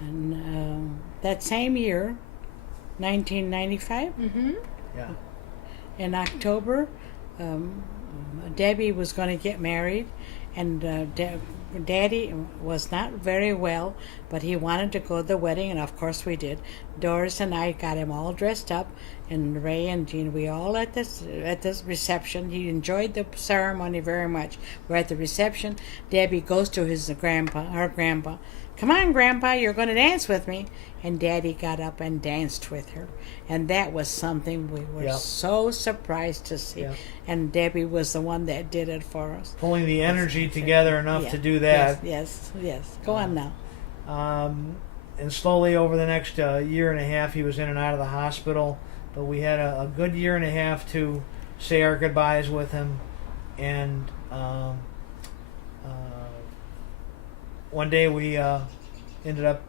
And that same year, 1995, Yeah. in October, Debbie was going to get married, and Daddy was not very well, but he wanted to go to the wedding, and of course we did. Doris and I got him all dressed up, and Ray and Jean, we all at this reception. He enjoyed the ceremony very much. We're at the reception. Debbie goes to her grandpa. Come on, Grandpa, you're going to dance with me. And Daddy got up and danced with her. And that was something we were so surprised to see. Yep. And Debbie was the one that did it for us. Pulling the energy together enough to do that. Yes. Go on now. And slowly over the next year and a half, he was in and out of the hospital. But we had a good year and a half to say our goodbyes with him. And one day we ended up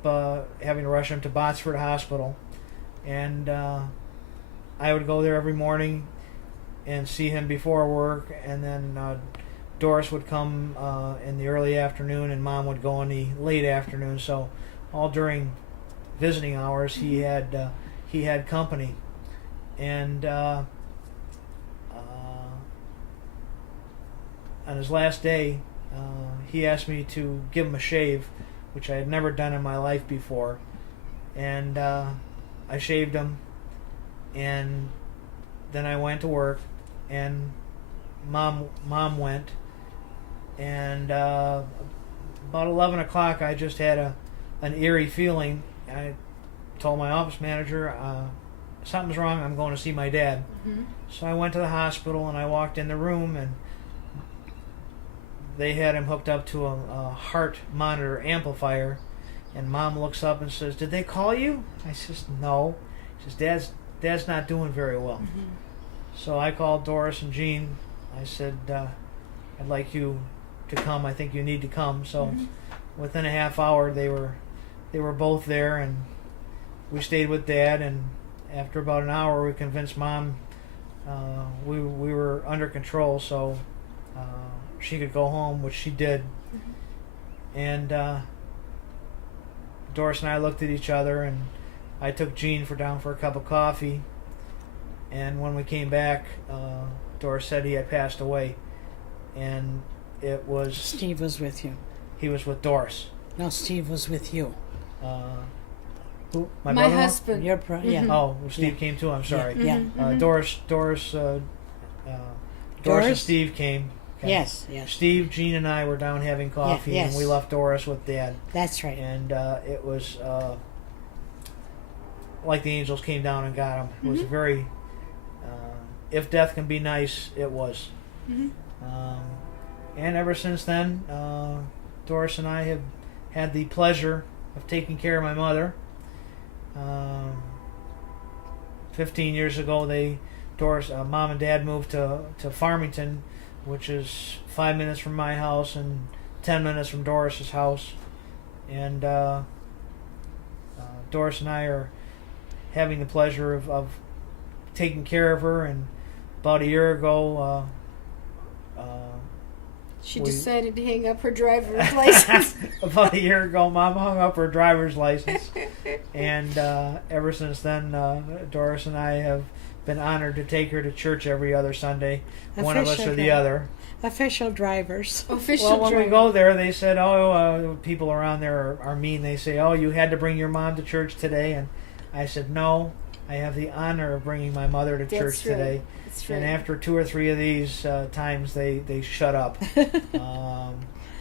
having to rush him to Botsford Hospital. And I would go there every morning and see him before work. And then Doris would come in the early afternoon, and Mom would go in the late afternoon. So all during visiting hours, he had company. And on his last day, he asked me to give him a shave, which I had never done in my life before. And I shaved him, and then I went to work, and Mom went. And about 11 o'clock, I just had an eerie feeling. I told my office manager, something's wrong, I'm going to see my dad. Mm-hmm. So I went to the hospital, and I walked in the room, and they had him hooked up to a heart monitor amplifier. And Mom looks up and says, "Did they call you?" I says, "No." She says, Dad's not doing very well. Mm-hmm. So I called Doris and Jean. I said, "I'd like you to come. I think you need to come." So within a half hour, they were both there, and we stayed with Dad. And after about an hour, we convinced Mom we were under control, so she could go home, which she did. And Doris and I looked at each other, and I took Jean down for a cup of coffee. And when we came back, Doris said he had passed away. And it was... Steve was with you. He was with Doris. No, Steve was with you. Who? My brother-in-law? husband. Yeah. Oh, well, Steve came too. I'm sorry. Yeah. Doris and Steve came. Okay. Yes. Steve, Jean, and I were down having coffee, yes. and we left Doris with Dad. That's right. And it was like the angels came down and got him. It was very... if death can be nice, it was. And ever since then, Doris and I have had the pleasure of taking care of my mother. 15 years ago, Mom and Dad moved to Farmington, which is 5 minutes from my house and 10 minutes from Doris's house. And Doris and I are having the pleasure of taking care of her. And about a year ago, she decided to hang up her driver's license. About a year ago, Mom hung up her driver's license. And ever since then, Doris and I have been honored to take her to church every other Sunday. One of us or the other. Official drivers. Well, when we go there, they said, people around there are mean. They say, "Oh, you had to bring your mom to church today." And I said, "No, I have the honor of bringing my mother to church today." That's right. And after 2 or 3 of these times, they shut up.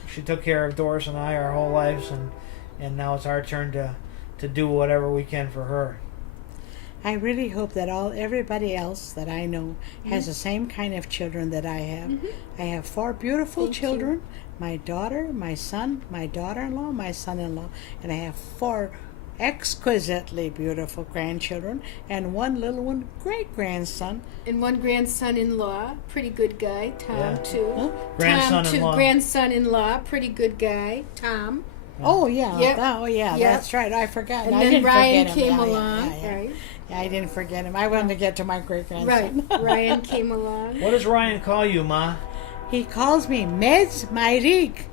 She took care of Doris and I our whole lives, and now it's our turn to do whatever we can for her. I really hope that everybody else that I know has the same kind of children that I have. I have 4 beautiful children. My daughter, my son, my daughter-in-law, my son-in-law, and I have 4 exquisitely beautiful grandchildren, and 1 little one great-grandson. And 1 grandson-in-law, pretty good guy, Tom, too. Huh? Grandson-in-law. Grandson-in-law, pretty good guy, Tom. Oh, yeah. Yep. Oh, yeah, Yep. That's right. I forgot. And I then didn't Ryan forget him. came Yeah, along. yeah. Right. Yeah, I didn't forget him. I wanted to get to my great-grandson. Right. Ryan came along. What does Ryan call you, Ma? He calls me Meds Myrique,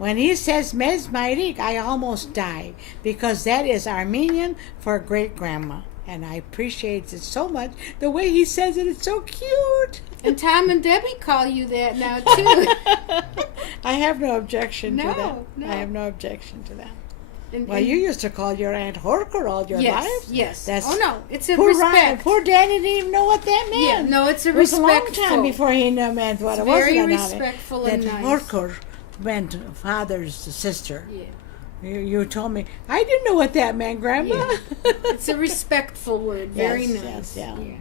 When he says Mezmairik, I almost die because that is Armenian for great grandma. And I appreciate it so much. The way he says it, it's so cute. And Tom and Debbie call you that now, too. I have no objection to that. No. I have no objection to that. And, Well, you used to call your Aunt Horker all your yes, life. yes. That's Oh, no, it's a poor respect. Ryan, poor Daddy didn't even know what that meant. Yeah, no, it's a It was a long respectful. time before he knew meant what It's it was. very respectful and that nice. Horker meant father's sister. Yeah. You told me. I didn't know what that meant, Grandma. Yeah. It's a respectful word. Very Yes, nice. yes, yeah.